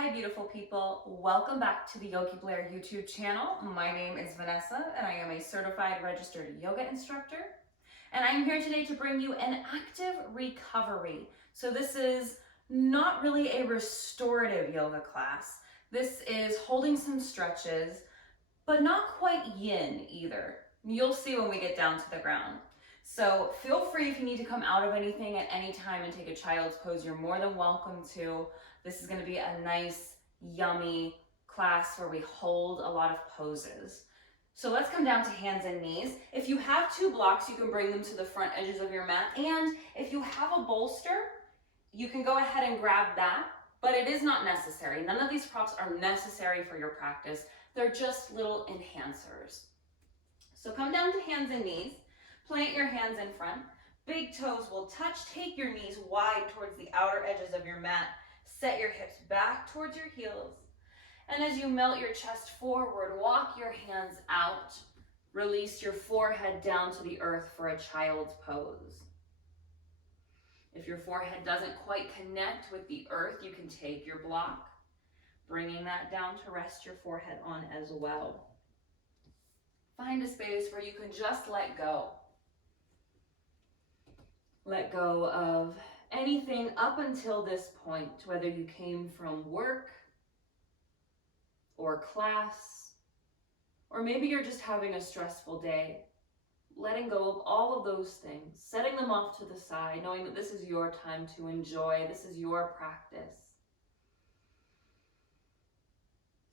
Hi beautiful people, welcome back to the Yogi Blair YouTube channel. My name is Vanessa and I am a certified registered yoga instructor. And I'm here today to bring you an active recovery. So this is not really a restorative yoga class. This is holding some stretches, but not quite yin either. You'll see when we get down to the ground. So feel free if you need to come out of anything at any time and take a child's pose, you're more than welcome to. This is going to be a nice, yummy class where we hold a lot of poses. So let's come down to hands and knees. If you have two blocks, you can bring them to the front edges of your mat. And if you have a bolster, you can go ahead and grab that, but it is not necessary. None of these props are necessary for your practice. They're just little enhancers. So come down to hands and knees. Plant your hands in front. Big toes will touch. Take your knees wide towards the outer edges of your mat. Set your hips back towards your heels. And as you melt your chest forward, walk your hands out. Release your forehead down to the earth for a child's pose. If your forehead doesn't quite connect with the earth, you can take your block, bringing that down to rest your forehead on as well. Find a space where you can just let go. Let go of anything up until this point, whether you came from work or class, or maybe you're just having a stressful day. Letting go of all of those things, setting them off to the side, knowing that this is your time to enjoy, this is your practice.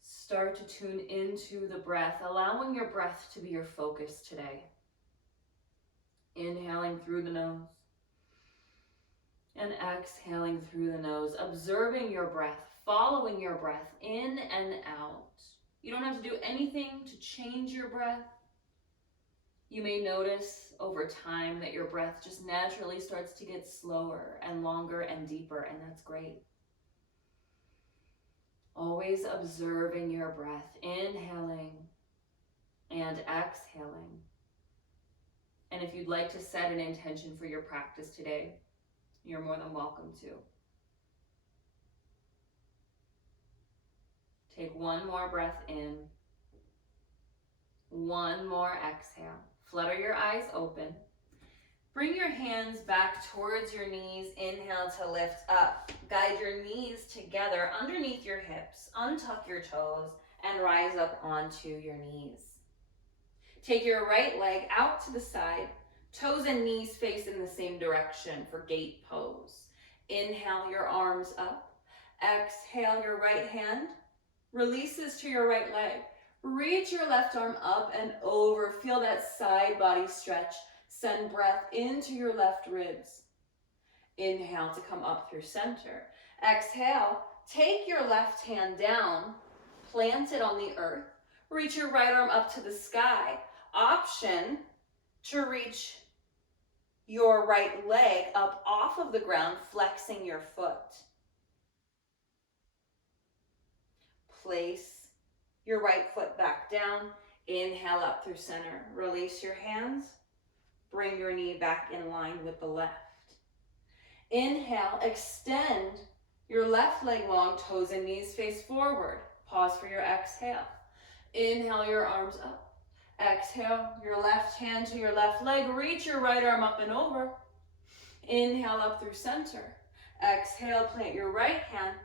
Start to tune into the breath, allowing your breath to be your focus today. Inhaling through the nose and exhaling through the nose, observing your breath, following your breath in and out. You don't have to do anything to change your breath. You may notice over time that your breath just naturally starts to get slower and longer and deeper, and that's great. Always observing your breath, inhaling and exhaling. And if you'd like to set an intention for your practice today, you're more than welcome to. Take one more breath in, one more exhale. Flutter your eyes open. Bring your hands back towards your knees. Inhale to lift up. Guide your knees together underneath your hips. Untuck your toes and rise up onto your knees. Take your right leg out to the side. Toes and knees face in the same direction for gate pose. Inhale your arms up. Exhale your right hand. Releases to your right leg. Reach your left arm up and over. Feel that side body stretch. Send breath into your left ribs. Inhale to come up through center. Exhale, take your left hand down, plant it on the earth. Reach your right arm up to the sky. Option to reach your right leg up off of the ground, flexing your foot. Place your right foot back down. Inhale up through center. Release your hands. Bring your knee back in line with the left. Inhale, extend your left leg long, toes and knees face forward. Pause for your exhale. Inhale your arms up. Exhale your left hand to your left leg. Reach your right arm up and over. Inhale up through center. Exhale, plant your right hand.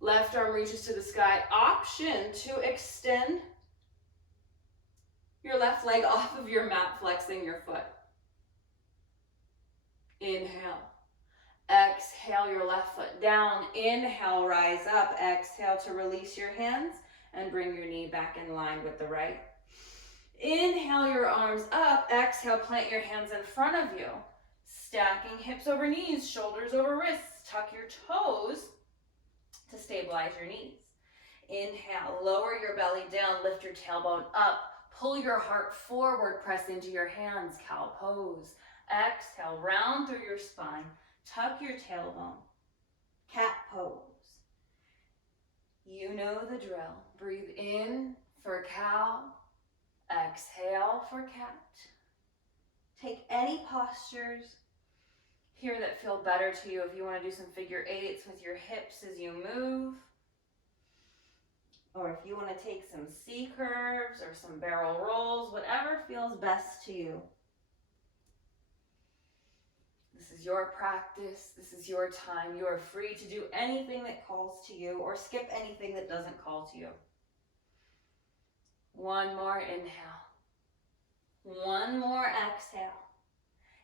Left arm reaches to the sky. Option to extend your left leg off of your mat, flexing your foot. Inhale. Exhale your left foot down. Inhale, rise up. Exhale to release your hands and bring your knee back in line with the right. Inhale your arms up. Exhale, plant your hands in front of you. Stacking hips over knees, shoulders over wrists. Tuck your toes to stabilize your knees. Inhale, lower your belly down, lift your tailbone up. Pull your heart forward, press into your hands, cow pose. Exhale, round through your spine. Tuck your tailbone. Cat pose. You know the drill. Breathe in for cow. Exhale for cat. Take any postures here that feel better to you. If you want to do some figure eights with your hips as you move. want to take some C curves or some barrel rolls, whatever feels best to you. This is your practice. This is your time. You are free to do anything that calls to you or skip anything that doesn't call to you. One more inhale. One more exhale.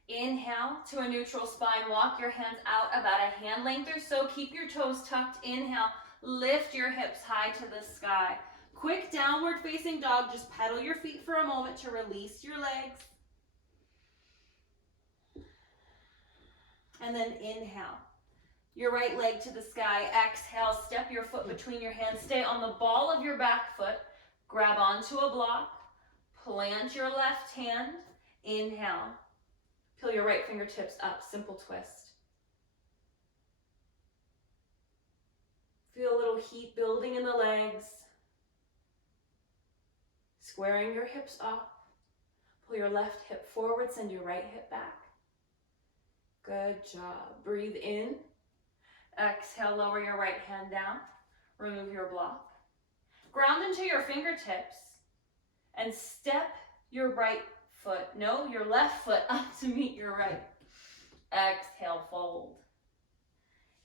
Inhale to a neutral spine. Walk your hands out about a hand length or so. Keep your toes tucked. Inhale. Lift your hips high to the sky. Quick downward facing dog. Just pedal your feet for a moment to release your legs. And then inhale. Your right leg to the sky. Exhale. Step your foot between your hands. Stay on the ball of your back foot. Grab onto a block. Plant your left hand. Inhale. Peel your right fingertips up. Simple twist. Feel a little heat building in the legs. Squaring your hips up. Pull your left hip forward. Send your right hip back. Good job. Breathe in. Exhale, lower your right hand down. Remove your block. Ground into your fingertips and step your right foot, no, your left foot up to meet your right. Exhale, fold.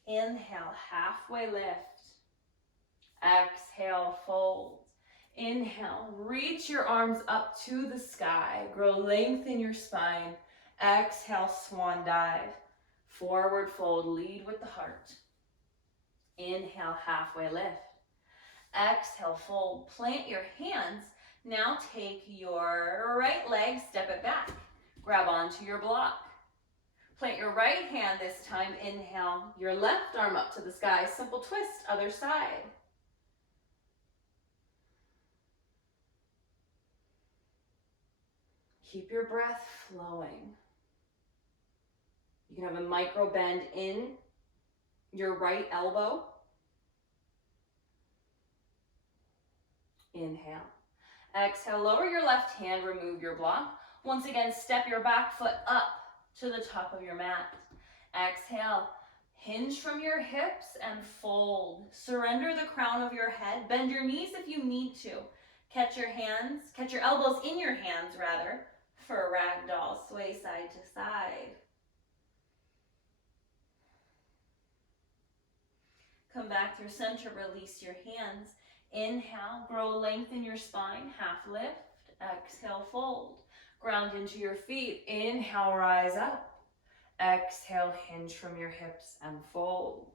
Inhale, halfway lift. Exhale, fold. Inhale, reach your arms up to the sky. Grow length in your spine. Exhale, swan dive. Forward fold, lead with the heart. Inhale, halfway lift. Exhale, fold. Plant your hands. Now take your right leg, step it back. Grab onto your block. Plant your right hand this time. Inhale, your left arm up to the sky. Simple twist, other side. Keep your breath flowing. You can have a micro bend in your right elbow. Inhale. Exhale, lower your left hand, remove your block. Once again, step your back foot up to the top of your mat. Exhale, hinge from your hips and fold. Surrender the crown of your head. Bend your knees if you need to. Catch your elbows in your hands rather, for a ragdoll. Sway side to side. Come back through center, release your hands. Inhale, grow length in your spine, half lift. Exhale, fold. Ground into your feet. Inhale, rise up. Exhale, hinge from your hips and fold.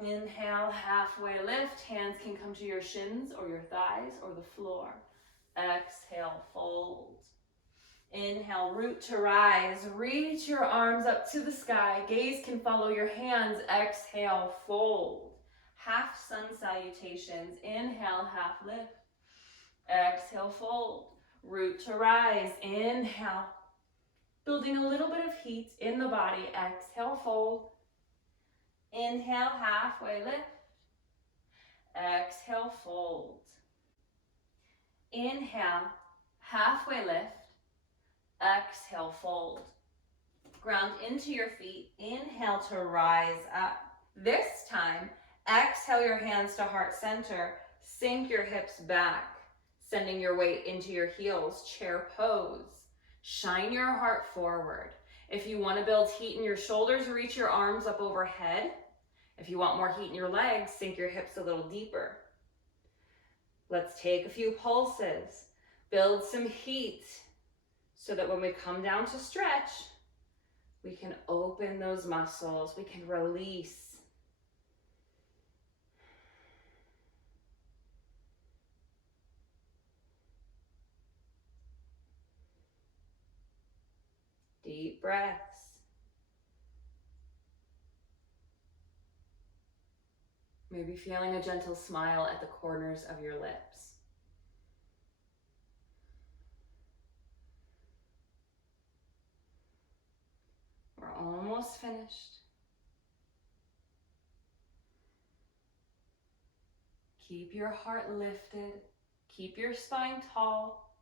Inhale, halfway lift. Hands can come to your shins or your thighs or the floor. Exhale, fold. Inhale, root to rise. Reach your arms up to the sky. Gaze can follow your hands. Exhale, fold. Half sun salutations. Inhale, half lift. Exhale, fold. Root to rise. Inhale. Building a little bit of heat in the body. Exhale, fold. Inhale, halfway lift. Exhale, fold. Inhale, halfway lift. Exhale, fold. Ground into your feet. Inhale to rise up. This time, exhale your hands to heart center. Sink your hips back, sending your weight into your heels. Chair pose. Shine your heart forward. If you want to build heat in your shoulders, reach your arms up overhead. If you want more heat in your legs, sink your hips a little deeper. Let's take a few pulses. Build some heat so that when we come down to stretch, we can open those muscles. We can release. Deep breaths. Maybe feeling a gentle smile at the corners of your lips. We're almost finished. Keep your heart lifted. Keep your spine tall.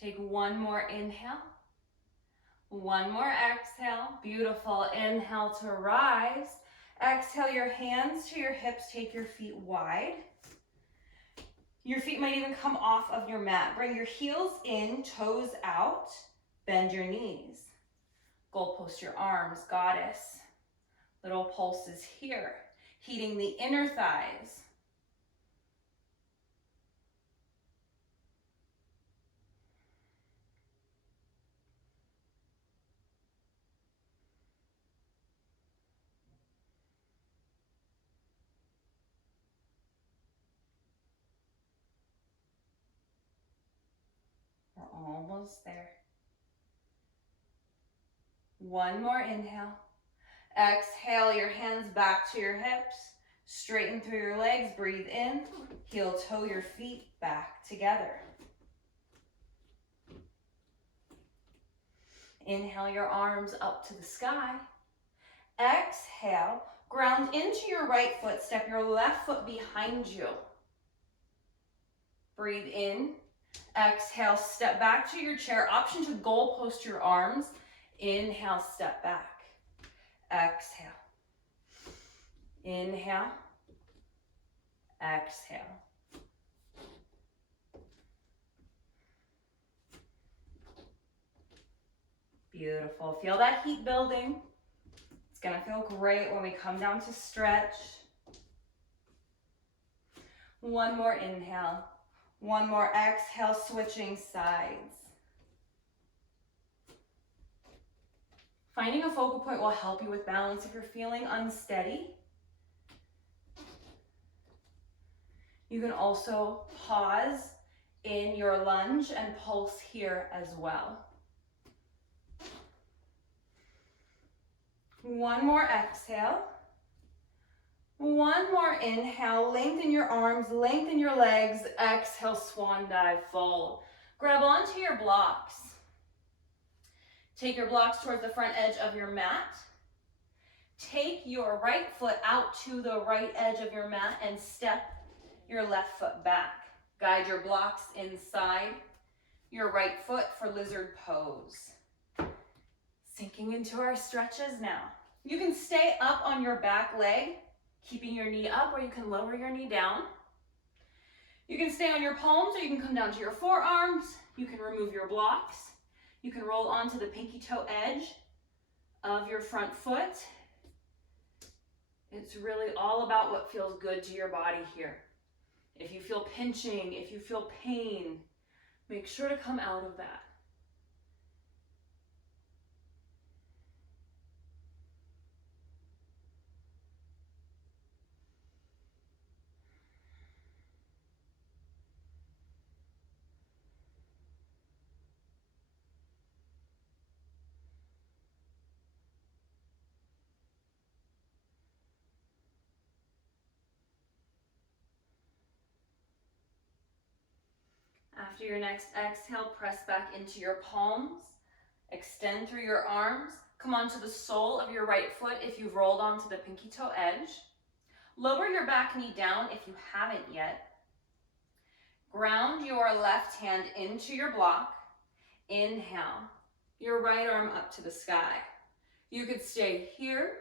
Take one more inhale. One more exhale. Beautiful. Inhale to rise. Exhale your hands to your hips, take your feet wide. Your feet might even come off of your mat. Bring your heels in, toes out, bend your knees. Goalpost your arms, goddess. Little pulses here, heating the inner thighs. We're almost there. One more inhale. Exhale your hands back to your hips. Straighten through your legs, breathe in. Heel toe your feet back together. Inhale your arms up to the sky. Exhale, ground into your right foot, step your left foot behind you. Breathe in. Exhale, step back to your chair. Option to goalpost your arms. Inhale, step back. Exhale. Inhale. Exhale. Beautiful. Feel that heat building. It's gonna feel great when we come down to stretch. One more inhale. One more exhale, switching sides. Finding a focal point will help you with balance if you're feeling unsteady. You can also pause in your lunge and pulse here as well. One more exhale. One more inhale. Lengthen your arms, lengthen your legs. Exhale, swan dive, fold. Grab onto your blocks. Take your blocks towards the front edge of your mat. Take your right foot out to the right edge of your mat and step your left foot back. Guide your blocks inside your right foot for lizard pose. Sinking into our stretches now. You can stay up on your back leg, keeping your knee up, or you can lower your knee down. You can stay on your palms, or you can come down to your forearms. You can remove your blocks. You can roll onto the pinky toe edge of your front foot. It's really all about what feels good to your body here. If you feel pinching, if you feel pain, make sure to come out of that. After your next exhale, press back into your palms. Extend through your arms. Come onto the sole of your right foot if you've rolled onto the pinky toe edge. Lower your back knee down if you haven't yet. Ground your left hand into your block. Inhale. Your right arm up to the sky. You could stay here.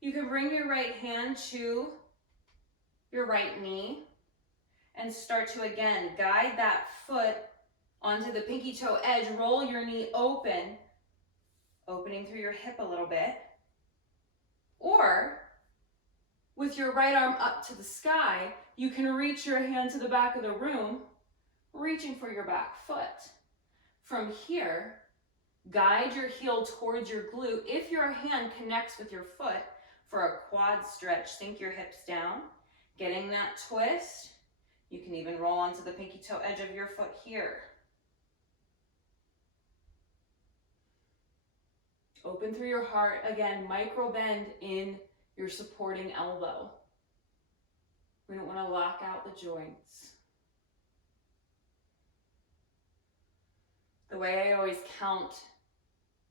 You can bring your right hand to your right knee and start to, again, guide that foot onto the pinky toe edge. Roll your knee open, opening through your hip a little bit. Or, with your right arm up to the sky, you can reach your hand to the back of the room, reaching for your back foot. From here, guide your heel towards your glute. If your hand connects with your foot for a quad stretch, sink your hips down, getting that twist. You can even roll onto the pinky toe edge of your foot here. Open through your heart. Again, micro bend in your supporting elbow. We don't want to lock out the joints. The way I always count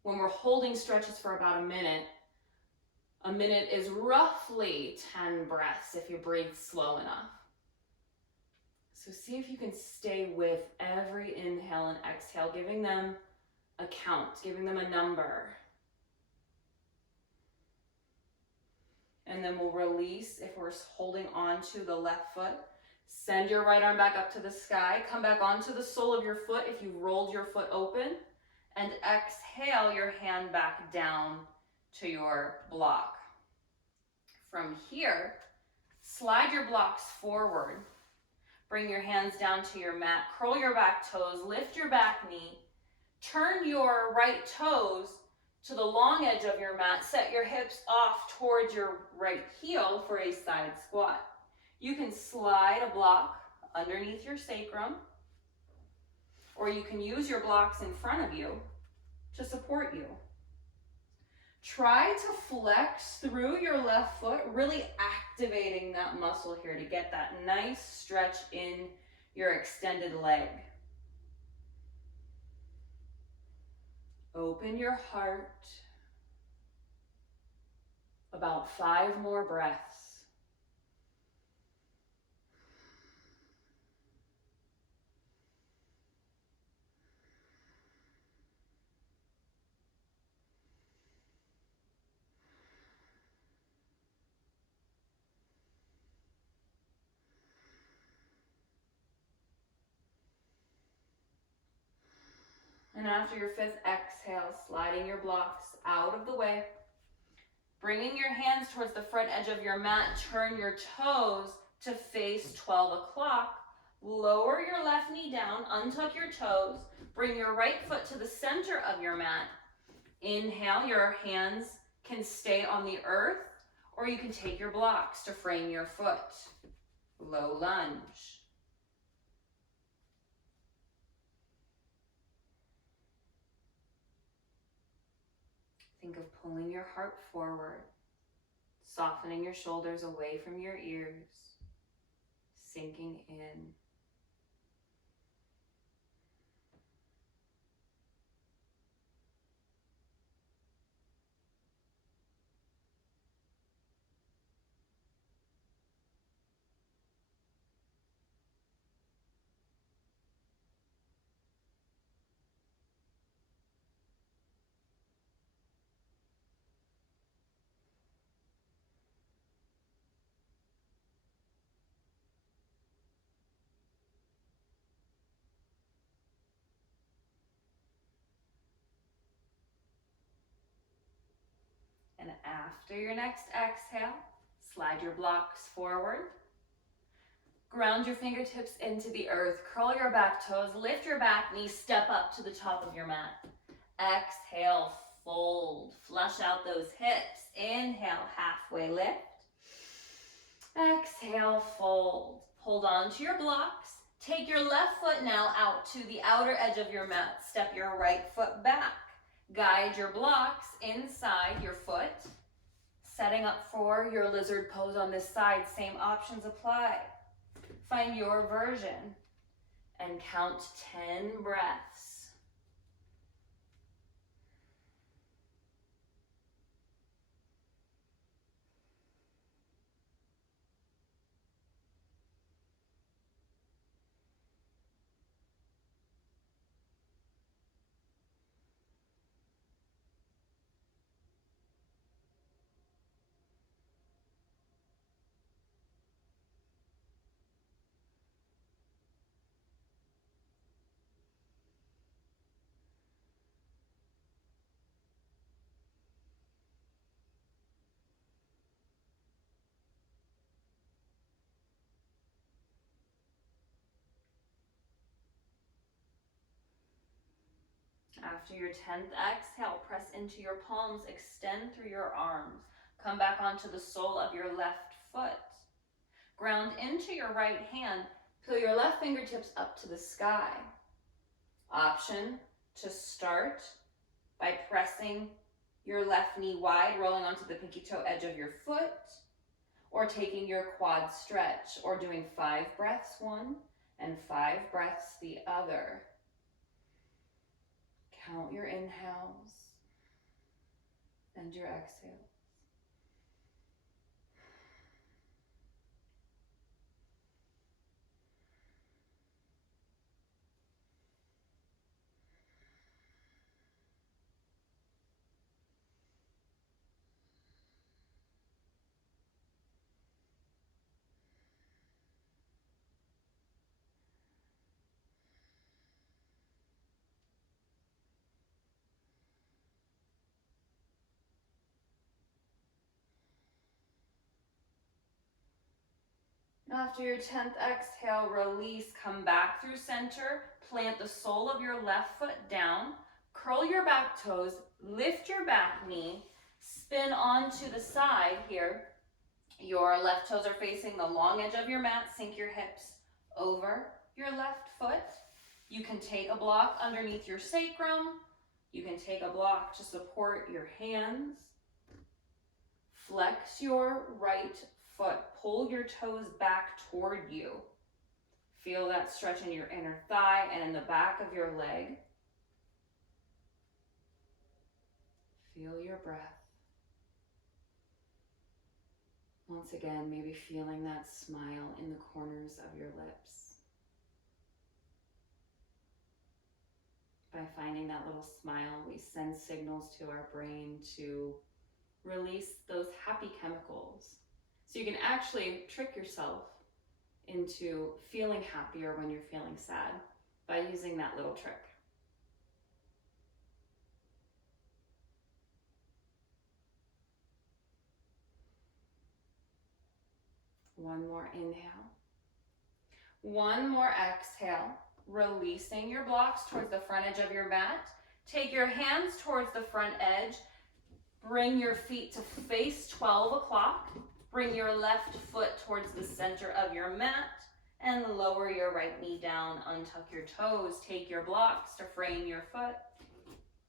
when we're holding stretches for about a minute is roughly 10 breaths if you breathe slow enough. So see if you can stay with every inhale and exhale, giving them a count, giving them a number. And then we'll release if we're holding on to the left foot. Send your right arm back up to the sky. Come back onto the sole of your foot if you rolled your foot open. And exhale your hand back down to your block. From here, slide your blocks forward. Bring your hands down to your mat. Curl your back toes. Lift your back knee. Turn your right toes to the long edge of your mat. Set your hips off towards your right heel for a side squat. You can slide a block underneath your sacrum, or you can use your blocks in front of you to support you. Try to flex through your left foot, really activating that muscle here to get that nice stretch in your extended leg. Open your heart. About 5 more breaths. And after your 5th exhale, sliding your blocks out of the way, bringing your hands towards the front edge of your mat, turn your toes to face 12 o'clock. Lower your left knee down, untuck your toes, bring your right foot to the center of your mat. Inhale, your hands can stay on the earth, or you can take your blocks to frame your foot. Low lunge. Think of pulling your heart forward, softening your shoulders away from your ears, sinking in. And after your next exhale, slide your blocks forward. Ground your fingertips into the earth. Curl your back toes. Lift your back knee. Step up to the top of your mat. Exhale, fold. Flush out those hips. Inhale, halfway lift. Exhale, fold. Hold on to your blocks. Take your left foot now out to the outer edge of your mat. Step your right foot back. Guide your blocks inside your foot. Setting up for your lizard pose on this side. Same options apply. Find your version and count 10 breaths. After your 10th exhale, press into your palms, extend through your arms. Come back onto the sole of your left foot. Ground into your right hand. Peel your left fingertips up to the sky. Option to start by pressing your left knee wide, rolling onto the pinky toe edge of your foot, or taking your quad stretch, or doing 5 breaths one and 5 breaths the other. Count your inhales and your exhales. After your 10th exhale, release. Come back through center. Plant the sole of your left foot down. Curl your back toes. Lift your back knee. Spin onto the side here. Your left toes are facing the long edge of your mat. Sink your hips over your left foot. You can take a block underneath your sacrum. You can take a block to support your hands. Flex your right foot. Pull your toes back toward you. Feel that stretch in your inner thigh and in the back of your leg. Feel your breath. Once again, maybe feeling that smile in the corners of your lips. By finding that little smile, we send signals to our brain to release those happy chemicals. So you can actually trick yourself into feeling happier when you're feeling sad by using that little trick. One more inhale. One more exhale. Releasing your blocks towards the front edge of your mat. Take your hands towards the front edge. Bring your feet to face 12 o'clock. Bring your left foot towards the center of your mat and lower your right knee down. Untuck your toes. Take your blocks to frame your foot.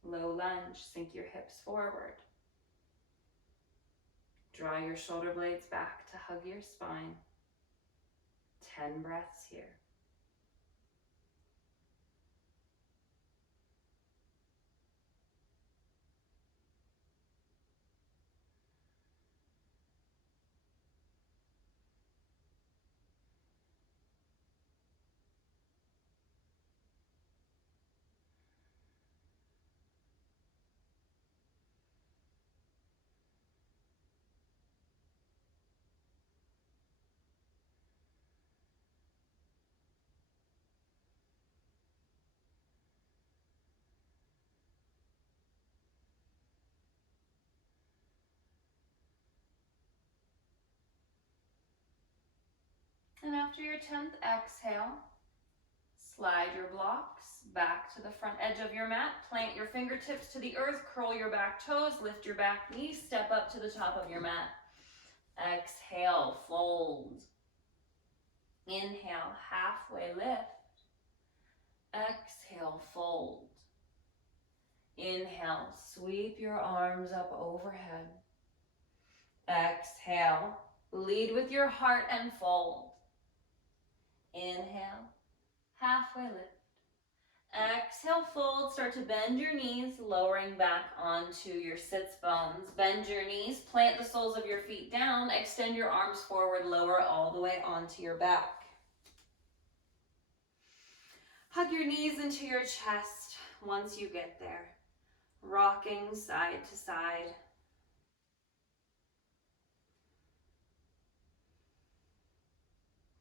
Low lunge. Sink your hips forward. Draw your shoulder blades back to hug your spine. 10 breaths here. And after your 10th exhale, slide your blocks back to the front edge of your mat. Plant your fingertips to the earth. Curl your back toes. Lift your back knee. Step up to the top of your mat. Exhale, fold. Inhale, halfway lift. Exhale, fold. Inhale, sweep your arms up overhead. Exhale, lead with your heart and fold. Inhale, halfway lift. Exhale, fold. Start to bend your knees, lowering back onto your sits bones. Bend your knees, plant the soles of your feet down, extend your arms forward, lower all the way onto your back. Hug your knees into your chest once you get there. Rocking side to side.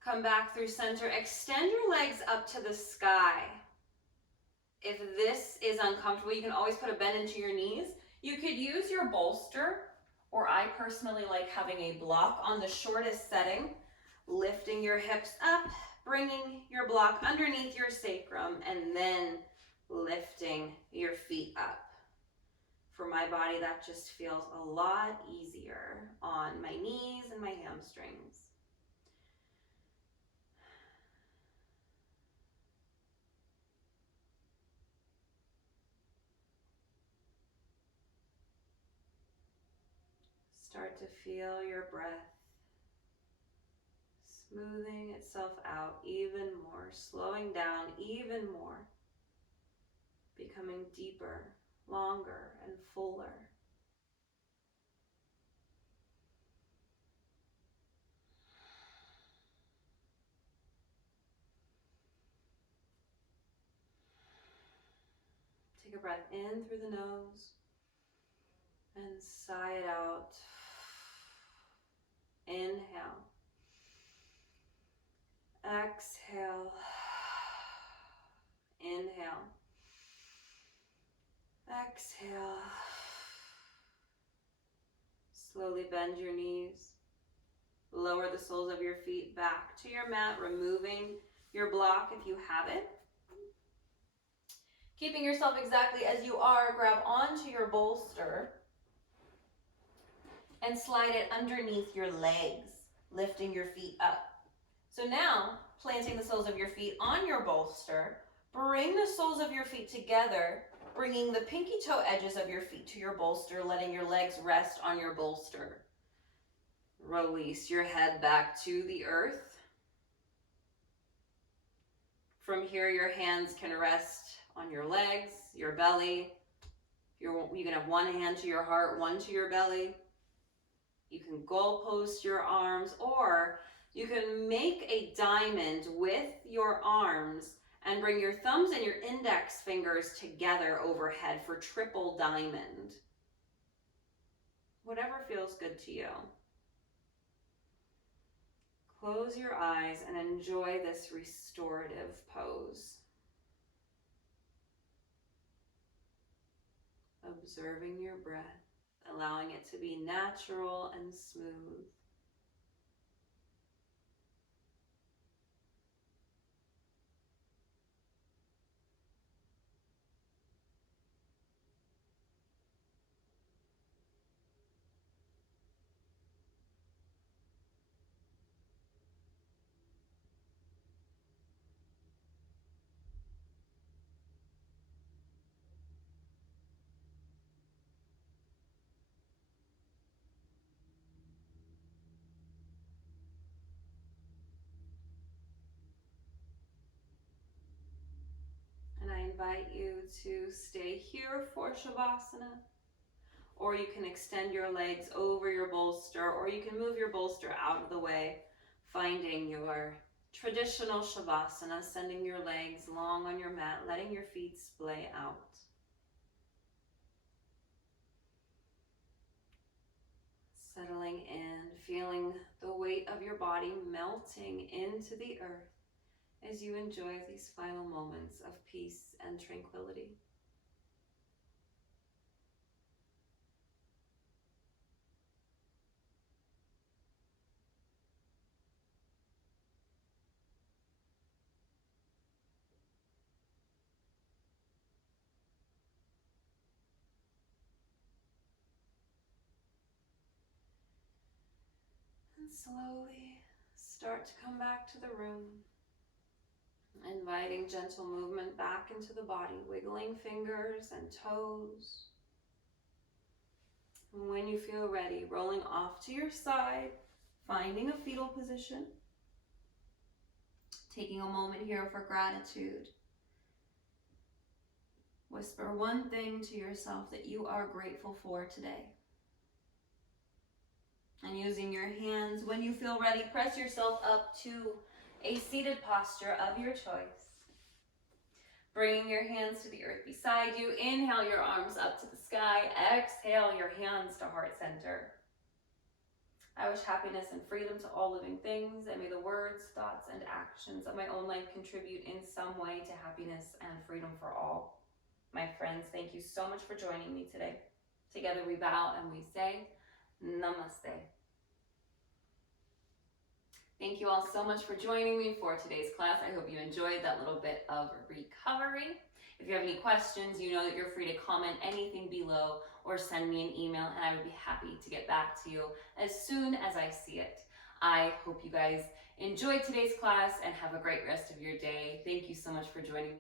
Come back through center. Extend your legs up to the sky. If this is uncomfortable, you can always put a bend into your knees. You could use your bolster, or I personally like having a block on the shortest setting, lifting your hips up, bringing your block underneath your sacrum, and then lifting your feet up. For my body, that just feels a lot easier on my knees and my hamstrings. Start to feel your breath smoothing itself out even more, slowing down even more, becoming deeper, longer, and fuller. Take a breath in through the nose and sigh it out. Inhale. Exhale. Inhale. Exhale. Slowly bend your knees. Lower the the soles of your feet back to your mat, removing your block if you have it. Keeping yourself exactly as you are, grab onto your bolster and slide it underneath your legs, lifting your feet up. So now, planting the soles of your feet on your bolster, bring the soles of your feet together, bringing the pinky toe edges of your feet to your bolster, letting your legs rest on your bolster. Release your head back to the earth. From here, your hands can rest on your legs, your belly. You can have one hand to your heart, one to your belly. You can goal post your arms, or you can make a diamond with your arms and bring your thumbs and your index fingers together overhead for triple diamond. Whatever feels good to you. Close your eyes and enjoy this restorative pose. Observing your breath, allowing it to be natural and smooth. And I invite you to stay here for Shavasana, or you can extend your legs over your bolster, or you can move your bolster out of the way, finding your traditional Shavasana, sending your legs long on your mat, letting your feet splay out. Settling in, feeling the weight of your body melting into the earth as you enjoy these final moments of peace and tranquility. And slowly start to come back to the room, inviting gentle movement back into the body, wiggling fingers and toes. And when you feel ready, rolling off to your side, finding a fetal position, taking a moment here for gratitude. Whisper one thing to yourself that you are grateful for today. And using your hands, when you feel ready, press yourself up to a seated posture of your choice. Bringing your hands to the earth beside you. Inhale your arms up to the sky. Exhale your hands to heart center. I wish happiness and freedom to all living things, and may the words, thoughts, and actions of my own life contribute in some way to happiness and freedom for all. My friends, thank you so much for joining me today. Together we bow and we say, Namaste. Thank you all so much for joining me for today's class. I hope you enjoyed that little bit of recovery. If you have any questions, you know that you're free to comment anything below or send me an email, and I would be happy to get back to you as soon as I see it. I hope you guys enjoyed today's class and have a great rest of your day. Thank you so much for joining me.